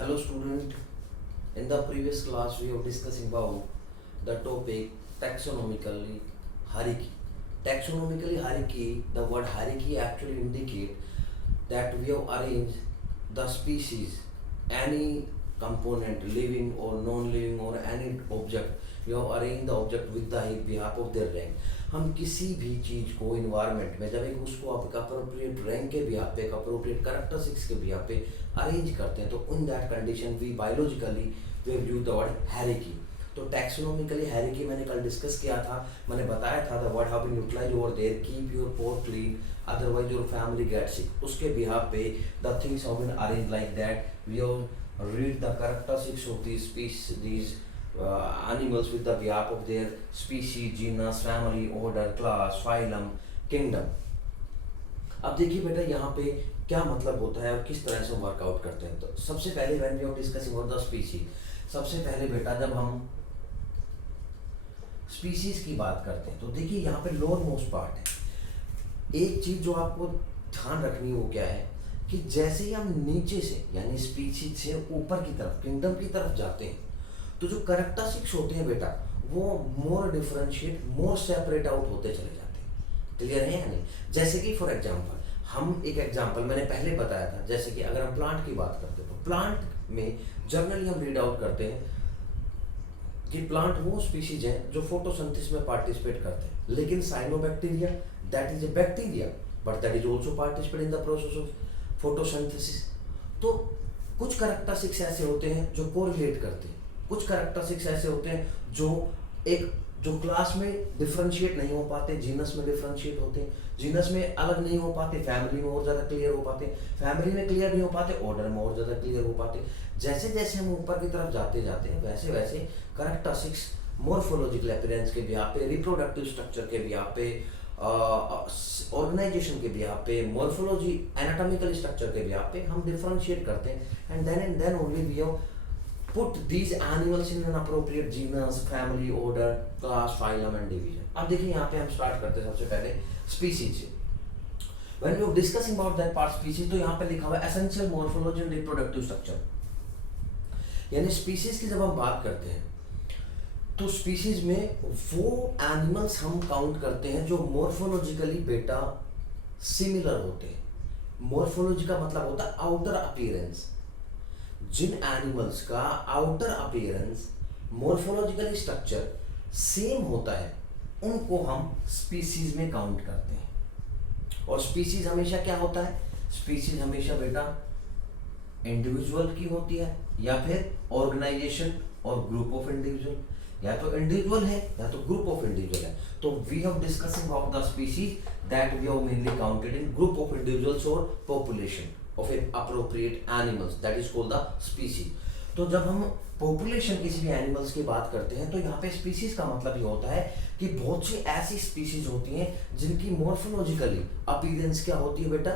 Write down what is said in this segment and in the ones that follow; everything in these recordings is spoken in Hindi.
Hello student, in the previous class we were discussing about the topic taxonomically hierarchy. Taxonomically hierarchy, the word hierarchy actually indicate that we have arranged the species, any component living or non-living or any object, we have arranged the object with the behalf of their rank. हम किसी भी चीज़ को इन्वायरमेंट में जब एक उसको आप एक अप्रोप्रिएट रैंक के बिहाफ पे एक अप्रोप्रिएट करेक्टरिस्टिक्स के बिहाफ पे अरेंज करते हैं तो in that condition we biologically we have used the word hierarchy. तो टैक्सोनॉमिकली हायरार्की मैंने कल डिस्कस किया था. मैंने बताया था the word have been utilised over there, keep your pot clean otherwise your family get sick. उसके बिहाफ पे the things have been arrange like that. We have read the characteristics of this species, these animals with the behalf of their species, genus, family, order, class, phylum, kingdom. अब देखिए बेटा यहाँ पे क्या मतलब होता है और किस तरह से वर्कआउट करते हैं. तो सबसे पहले when we are discussing about the species, सबसे पहले बेटा जब हम स्पीशीज की बात करते हैं तो देखिए यहाँ पे लोअर मोस्ट पार्ट है. एक चीज जो आपको ध्यान रखनी वो क्या है कि जैसे ही हम नीचे से यानी स्पीशीज से ऊपर की तरफ किंगडम की तरफ जाते हैं तो जो करेक्टरिस्टिक्स होते हैं बेटा वो मोर डिफरेंशिएट मोर सेपरेट आउट होते चले जाते हैं. क्लियर है या नहीं? जैसे कि फॉर एग्जांपल हम एक एग्जांपल मैंने पहले बताया था, जैसे कि अगर हम प्लांट की बात करते हैं तो प्लांट में जनरली हम रीड आउट करते हैं कि प्लांट वो स्पीशीज है जो फोटोसिंथेसिस में पार्टिसिपेट करते हैं. लेकिन cyanobacteria that is a bacteria but that is also participate in the process of photosynthesis. तो कुछ करेक्टरिस्टिक्स ऐसे होते हैं जो कोरिलेट करते हैं, कुछ करेक्टरिस्टिक्स ऐसे होते हैं जो क्लास में डिफरेंशिएट नहीं हो पाते, जीनस में डिफरेंशिएट होते हैं, जीनस में अलग नहीं हो पाते, फैमिली में और ज़्यादा क्लियर हो पाते, फैमिली में क्लियर नहीं हो पाते, ऑर्डर में और ज़्यादा क्लियर हो पाते. जैसे जैसे हम ऊपर की तरफ जाते जाते हैं वैसे वैसे करेक्टरिस्टिक्स मॉर्फोलॉजिकल अपीयरेंस के बिहाफ पे, रिप्रोडक्टिव स्ट्रक्चर के बिहाफ पे, ऑर्गेनाइजेशन के बिहाफ पे, मॉर्फोलॉजी एनाटॉमिकल स्ट्रक्चर के बिहाफ पे हम डिफरेंशिएट करते हैं. And then only we have put these animals in an appropriate genus, family, order, class, phylum and division. अब देखिए यहाँ पे हम स्टार्ट करते हैं सबसे पहले स्पीसीज से. When we are discussing about that part species तो यहाँ पे लिखा हुआ है essential morphology and reproductive structure. यानी स्पीसीज की जब हम बात करते हैं तो स्पीसीज में वो एनिमल्स हम काउंट करते हैं जो मॉर्फोलॉजिकली बेटा सिमिलर होते हैं. मॉर्फोलॉजी का मतलब होता है आउटर अपीयरेंस. जिन एनिमल्स का outer appearance morphological structure same होता है उनको हम स्पीसीज में काउंट करते हैं. और स्पीसीज हमेशा क्या होता है? स्पीसीज हमेशा बेटा इंडिविजुअल की होती है या फिर ऑर्गेनाइजेशन और ग्रुप ऑफ इंडिविजुअल, या तो इंडिविजुअल है या तो ग्रुप ऑफ इंडिविजुअल है. तो we have discussing about the species that we have mainly counted in group of individuals और population of an appropriate animals that is called the species. तो जब हम पॉपुलेशन किसी भी एनिमल्स की बात करते हैं तो यहाँ पे स्पीसीज का मतलब ये होता है कि बहुत सी ऐसी स्पीसीज होती हैं जिनकी मॉर्फोलॉजिकली अपीयरेंस क्या होती है बेटा?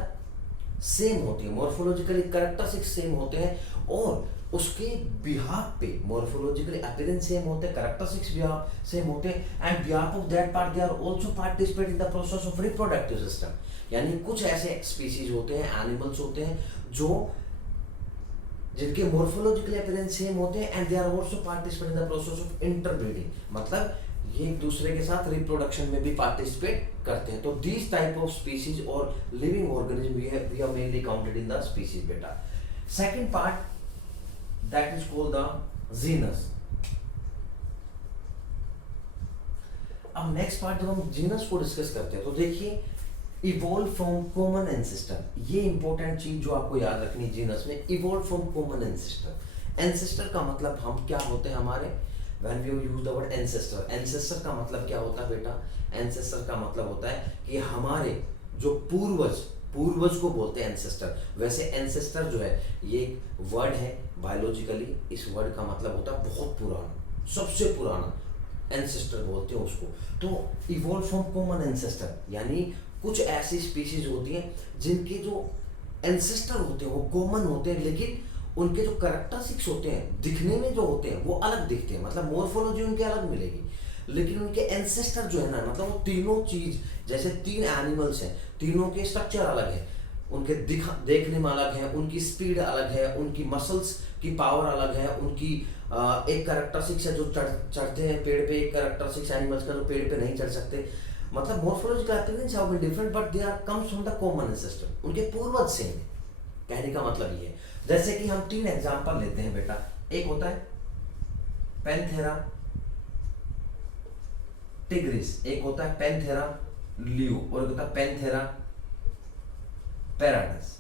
सेम होती है. मॉर्फोलॉजिकली कैरेक्टरिस्टिक्स सेम होते हैं और उसके बिहाफ पे मॉर्फोलॉजिकली अपीयरेंस सेम होते हैं, कैरेक्टरिस्टिक्स बिहाफ सेम होते हैं and behalf of that part they are also participate in the process of reproductive system. यानी कुछ ऐसे स्पीसीज होते हैं, एनिमल्स होते हैं जो जिनके मॉर्फोलॉजिकल अपीयरेंस सेम होते हैं and they are also participate in the process of interbreeding. मतलब ये एक दूसरे के साथ रिप्रोडक्शन में भी पार्टिसिपेट करते हैं. तो दिस टाइप ऑफ स्पीसीज और living organism we are mainly counted in the species बेटा. Second part that is called the genus. अब नेक्स्ट पार्ट जब हम जीनस को डिस्कस करते हैं तो देखिए इवॉल्व फ्रॉम कॉमन एंसेस्टर. ये इंपॉर्टेंट चीज जो आपको याद रखनी जीनस में, evolve from common ancestor. Ancestor का मतलब हम क्या होते हैं हमारे, when we use the word ancestor, ancestor का मतलब क्या होता है बेटा? एंसेस्टर का मतलब होता है कि हमारे जो पूर्वज को बोलते हैं एंसेस्टर. वैसे एंसेस्टर जो है ये एक वर्ड है बायोलॉजिकली. इस वर्ड का मतलब होता है बहुत पुराना, सबसे पुराना एंसेस्टर बोलते हैं उसको. तो इवॉल्व फ्रॉम कॉमन एंसेस्टर यानी कुछ ऐसी स्पीशीज होती हैं जिनके जो एंसेस्टर होते हैं वो कॉमन होते हैं लेकिन उनके जो कैरेक्टरिस्टिक्स होते हैं दिखने में जो होते हैं वो अलग दिखते हैं. मतलब मॉर्फोलॉजी उनके अलग मिलेगी लेकिन उनके एंसेस्टर जो है ना, मतलब वो तीनों चीज, जैसे तीन एनिमल्स हैं तीनों के स्ट्रक्चर अलग है, उनके देखने में अलग है, उनकी स्पीड अलग है, उनकी मसल्स की पावर अलग है, उनकी एक कैरेक्टरिस्टिक्स है जो चढ़ते हैं पेड़ पे, एक कैरेक्टरिस्टिक्स एनिमल्स का जो पेड़ पे नहीं चढ़ सकते। मतलब morphological appearance have been different but they are comes from the common ancestor, उनके पूर्वज सेम है। कहने का मतलब ये है, जैसे कि हम 3 एग्जांपल लेते हैं बेटा। एक होता है पैंथेरा टिग्रिस, एक होता है पैंथेरा लियो, और एक होता है पैंथेरा पैराडस।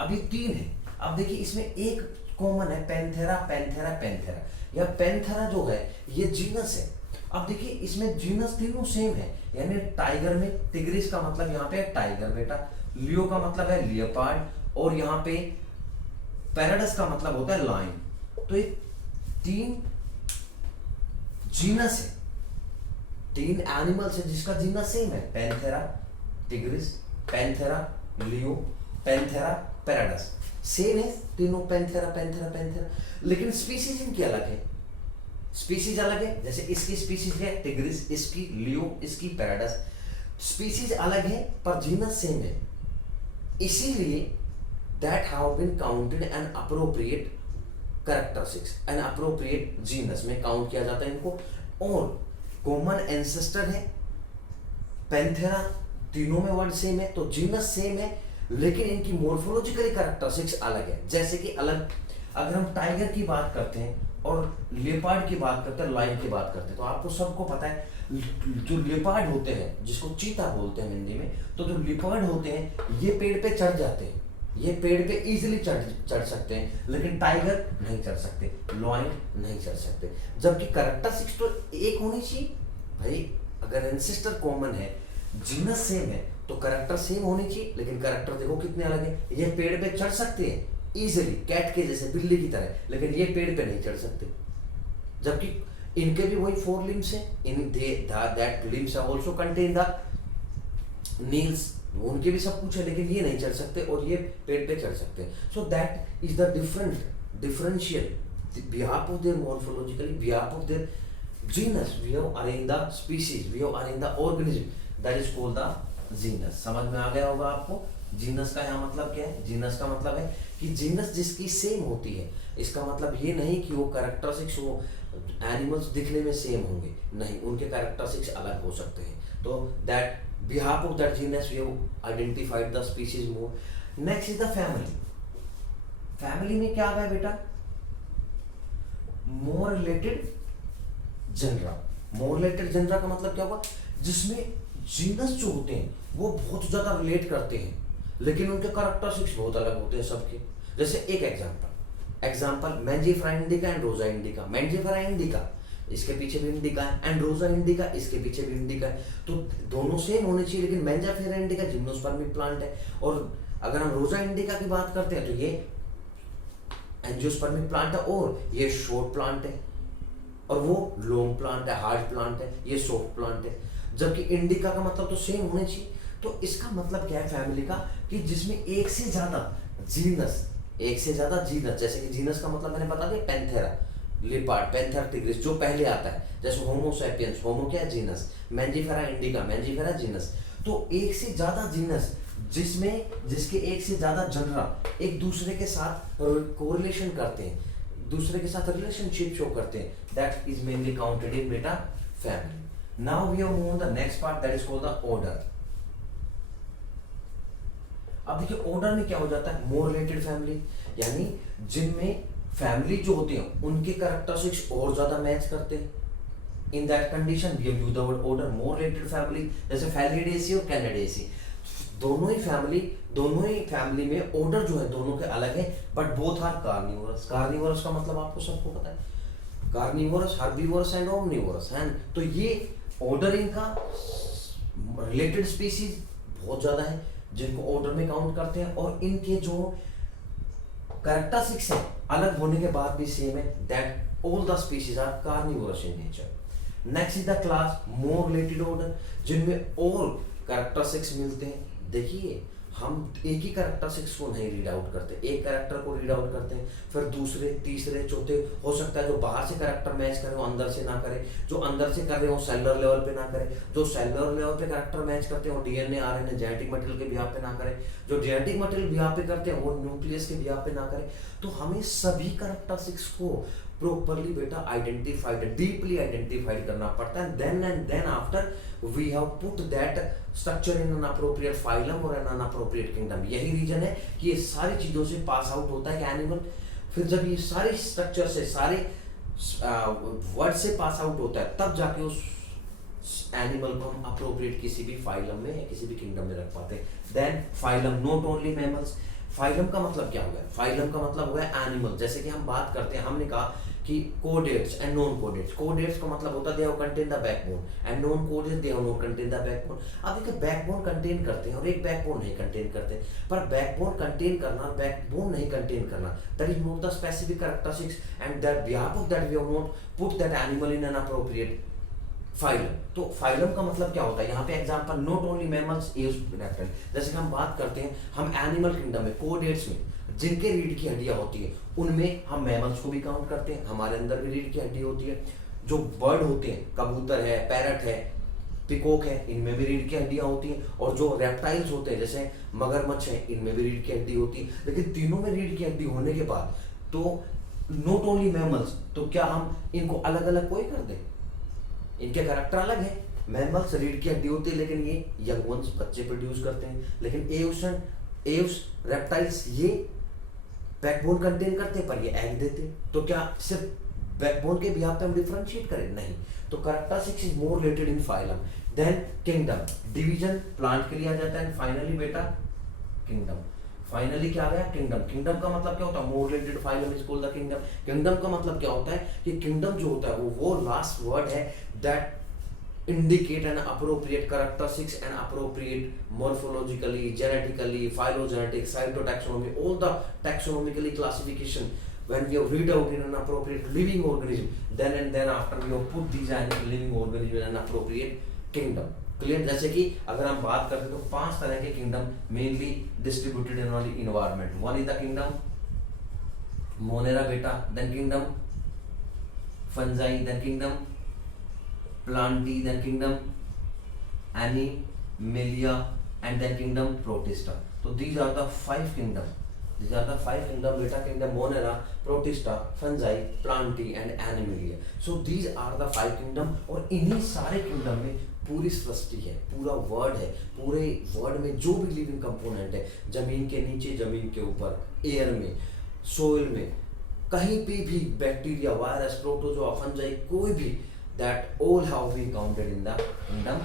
अभी 3 है। अब देखिए इसमें एक कॉमन है, पैंथेरा पैंथेरा पैंथेरा। या पैंथेरा जो है ये जीनस है। अब देखिए इसमें जीनस तीनों सेम है, यानी टाइगर में टिग्रिस का मतलब यहाँ पे टाइगर बेटा, लियो का मतलब है लियोपार्ड, और यहाँ पे पैराडस का मतलब होता है लायन। तो ये 3 जीनस है, 3 एनिमल्स है जिसका जीनस सेम है, Panthera tigris, Panthera leo, Panthera pardus. Same है तीनों, पैंथेरा पैंथेरा पैंथेरा, लेकिन स्पीसीज इनकी अलग है। स्पीसीज अलग है, जैसे इसकी स्पीसीज है टिग्रिस, इसकी लियो, इसकी पैराडस। स्पीसीज अलग है पर जीनस सेम है, इसीलिए that have been counted an appropriate characteristics, an appropriate genus में काउंट किया जाता है इनको। और कॉमन एंसेस्टर है पैंथेरा, तीनों में वर्ड सेम है तो जीनस सेम है, लेकिन इनकी मॉर्फोलॉजिकली कैरेक्टरिस्टिक्स अलग है। जैसे कि अलग, अगर हम टाइगर की बात करते हैं और लेपर्ड की बात करते हैं, लायन की बात करते हैं, तो आपको सबको पता है जो लेपर्ड होते हैं जिसको चीता बोलते हैं हिंदी में, तो जो लेपर्ड होते हैं ये पेड़ पे चढ़ जाते हैं, ये पेड़ पे इजीली चढ़ सकते हैं, लेकिन टाइगर नहीं चढ़ सकते, लायन नहीं चढ़ सकते। जबकि कैरेक्टरिस्टिक्स तो एक होनी चाहिए भाई, अगर एंसेस्टर कॉमन है, जीनस सेम है, तो कैरेक्टर सेम होनी चाहिए, लेकिन कैरेक्टर देखो कितने अलग है। ये पेड़ पे चढ़ सकते हैं इजीली, कैट के जैसे, बिल्ली की तरह, लेकिन ये पेड़ पे नहीं चढ़ सकते। जबकि इनके भी वही 4 लिम्स है, in that limbs are also contain the nails, उनके भी सब कुछ है, लेकिन ये नहीं चढ़ सकते और ये पेड़ पे चढ़ सकते हैं। So that is the differential behalf of their morphologically, behalf of their genus, we have arranged the species, we have arranged the organism, that is called the genus। समझ में आ गया होगा आपको जीनस का यहाँ मतलब क्या है। जीनस का मतलब है कि जीनस जिसकी सेम होती है, इसका मतलब ये नहीं कि वो कैरेक्टरिस्टिक्स, वो एनिमल्स दिखने में सेम होंगे, नहीं, उनके कैरेक्टरिस्टिक्स अलग हो सकते हैं। तो that behalf of that genus we have identified the species more। next is the family। family में क्या आ गया बेटा, more related genera। more related genera का मतलब क्या हुआ, जिसमें जीनस जो होते हैं वो बहुत ज्यादा रिलेट करते हैं, लेकिन उनके कैरेक्टरिस्टिक्स बहुत अलग होते हैं सबके। जैसे एक example Mangifera indica and Rosa indica. Mangifera indica, इसके पीछे भी इंडिका है, एंड रोजा इंडिका, इसके पीछे भी इंडिका है, तो दोनों सेम होने चाहिए, लेकिन मैंजीफेरा इंडिका जिम्नोस्पर्मिक प्लांट है, और अगर हम रोजा इंडिका की बात करते हैं तो ये एंजियोस्पर्मिक प्लांट है, और ये शॉर्ट प्लांट है, और वो लॉन्ग प्लांट है, हार्ड प्लांट है, ये सॉफ्ट प्लांट है। जबकि इंडिका का मतलब तो सेम होने चाहिए। तो इसका मतलब क्या है फैमिली का, कि जिसमें एक से ज्यादा जीनस, जैसे कि जीनस का मतलब मैंने बता दिया, पैंथेरा लेपर्ड, पैंथेरा टिग्रिस जो पहले आता है, जैसे होमो सैपियंस, होमो क्या है genus, Mangifera indica, Mangifera genus. तो एक से ज्यादा जीनस जिसके एक से ज्यादा जनरा एक दूसरे के साथ कोरिलेशन करते हैं, दूसरे के साथ रिलेशनशिप शो करते हैं, that is mainly counted in बेटा family. Now we have move on the next part, that is called the order. अब देखिए ऑर्डर में क्या हो जाता है, मोर रिलेटेड फैमिली, यानी जिनमें फैमिली जो होती है उनके कैरेक्टरिस्टिक्स और ज्यादा मैच करते हैं। In that condition we have used the word order, more related family, जैसे फेलिडेसी और कैनिडेसी। दोनों ही फैमिली में ऑर्डर जो है दोनों के अलग है, but both are carnivorous. Carnivorous का मतलब आपको सबको पता है, कार्निवोरस, हर्बीवोरस एंड ओमनिवोरस है। तो ये ऑर्डर इनका रिलेटेड स्पीसीज बहुत ज्यादा है जिनको ऑर्डर में काउंट करते हैं, और इनके जो कैरेक्टरिस्टिक्स है अलग होने के बाद भी सेम है, that all the species are carnivorous in nature. Next is the class more related order, जिनमें और कैरेक्टरिस्टिक्स मिलते हैं। देखिए हम एक ही कैरेक्टरिस्टिक्स को नहीं रीड आउट करते, एक कैरेक्टर को रीड आउट करते हैं, फिर दूसरे तीसरे चौथे, हो सकता है जो बाहर से कैरेक्टर मैच करे वो अंदर से ना करे, जो अंदर से कर रहे हो सेलुलर लेवल पे ना करे, जो सेलुलर लेवल पे कैरेक्टर मैच करते हैं वो डीएनए आरएनए जेनेटिक मटेरियल के बिहाफ पे ना करे, जो जेनेटिक मटेरियल बिहाफ पे करते हैं वो न्यूक्लियस के बिहाफ पे ना करे। तो हमें सभी कैरेक्टरिस्टिक्स को प्रॉपरली बेटा आइडेंटिफाइड, डीपली आइडेंटिफाइड करना पड़ता है। Then and then after we have put that structure in an appropriate phylum और एन अप्रोप्रिएट किंगडम। यही रीजन है कि ये सारी चीजों से पास आउट होता है कि एनिमल, फिर जब ये सारे स्ट्रक्चर से सारे वर्ड से पास आउट होता है तब जाके उस एनिमल को हम अप्रोप्रिएट किसी भी फाइलम में या किसी भी किंगडम में रख पाते हैं। Then phylum not only mammals, phylum का मतलब क्या हुआ है? फाइलम का मतलब हुआ है एनिमल। जैसे कि हम बात करते हैं, हमने कहा कि कोडेट्स एंड नॉन कोडेट्स। कोडेट्स का मतलब होता है they have contain the backbone and non कोडेट्स they have not contain the backbone. अब देखिए बैकबोन कंटेन करते हैं और एक बैकबोन नहीं कंटेन करते, पर बैकबोन कंटेन करना बैकबोन नहीं कंटेन करना, that is not the specific characteristics and that behalf of that we have not put that animal in an appropriate phylum. तो फाइलम का मतलब क्या होता है? यहाँ पे example not only mammals aves reptile. जैसे कि हम बात करते हैं, हम एनिमल किंगडम में कोडेट्स में जिनके रीढ़ की हड्डियां होती है उनमें हम मैमल्स को भी काउंट करते हैं, हमारे अंदर भी रीढ़ की हड्डी होती है। जो बर्ड होते हैं, कबूतर है, पैरट है, पिकॉक है, इनमें भी रीढ़ की हड्डियां होती हैं। और जो रेप्टाइल्स होते हैं जैसे मगरमच्छ है, इनमें भी रीढ़ की हड्डी होती है। लेकिन तीनों में रीढ़ की हड्डी होने के बाद तो नॉट ओनली मैमल्स, तो क्या हम इनको अलग अलग कोई कर दें? इनके कैरेक्टर अलग है। मैमल्स रीढ़ की हड्डी होती है लेकिन ये यंग वंस बच्चे प्रोड्यूस करते हैं, लेकिन एव्स रेप्टाइल्स ये बैकबोन कंटेन करते हैं पर ये एग देते हैं। तो क्या सिर्फ बैकबोन के बिहाफ पे हम डिफरेंशिएट करें? नहीं। तो characteristics is more related in phylum. Then kingdom, division plant के लिए आ जाता है। फाइनली बेटा किंगडम, फाइनली क्या आ गया? किंगडम। किंगडम का मतलब क्या होता है? More related phylum is called the kingdom. Kingdom का मतलब क्या होता है कि किंगडम जो होता है वो लास्ट वर्ड है that indicate an appropriate characteristics and appropriate morphologically, genetically, phylogenetic, cytotaxonomy, all the taxonomically classification. When we have read out in an appropriate living organism, then and then after we have put these living organism in an appropriate kingdom. Clear? जैसे कि अगर हम बात करते तो 5 तरह के किंगडम मेनली डिस्ट्रीब्यूटेड इन वाली environment. One is the kingdom Monera बेटा, then kingdom Fungi, then kingdom Plantae, then kingdom Animalia, and then kingdom Protista. So these are the 5 kingdom. These are the 5 kingdom beta, kingdom Monera, Protista, Fungi, Plantae and Animalia. So these are the 5 kingdom और इन्हीं सारे kingdom में पूरी सृष्टि है, पूरा वर्ड है, पूरे वर्ड में जो भी लिविंग कंपोनेंट है, जमीन के नीचे, जमीन के ऊपर, एयर में, सोइल में, कहीं पे भी बैक्टीरिया, वायरस, प्रोटोजोआ, फंजाई, कोई भी, that all have been counted in the kingdom,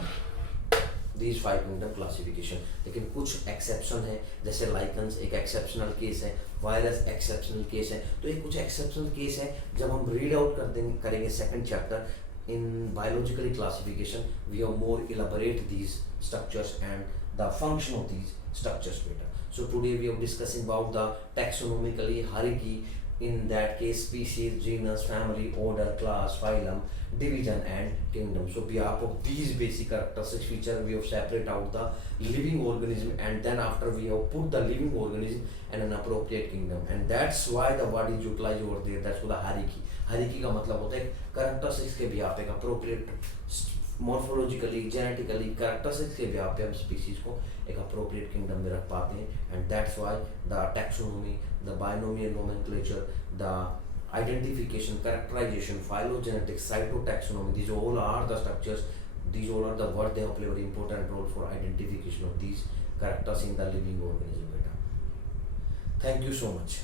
these 5 kingdom classification। लेकिन कुछ एक्सेप्शन है, जैसे लाइकन्स एक एक्सेप्शनल केस है, वायरस एक्सेप्शनल केस है। तो ये कुछ एक्सेप्शनल केस है जब हम रीड आउट करेंगे second chapter in biologically classification, we have more elaborate these structures and the function of these structures बेटा। So today we are discussing about the taxonomically hierarchy, in that case species, genus, family, order, class, phylum, division and kingdom. So behalf of these basic characteristics feature we have separate out the living organism and then after we have put the living organism in an appropriate kingdom, and that's why the word is utilized over there, that's called the hierarchy। hierarchy का मतलब होता है characteristics के behalf पे appropriate मॉर्फोलॉजिकली, जेनेटिकली कैरेक्टरिस्टिक्स के बिहाफ पे हम स्पीसीज को एक अप्रोप्रिएट किंगडम में रख पाते हैं। And that's why the taxonomy, the binomial nomenclature, the identification, characterization, phylogenetics, cytotaxonomy, these all are the structures, these all are the words they play very important role for identification of these characters in the living organism beta। Thank you so much।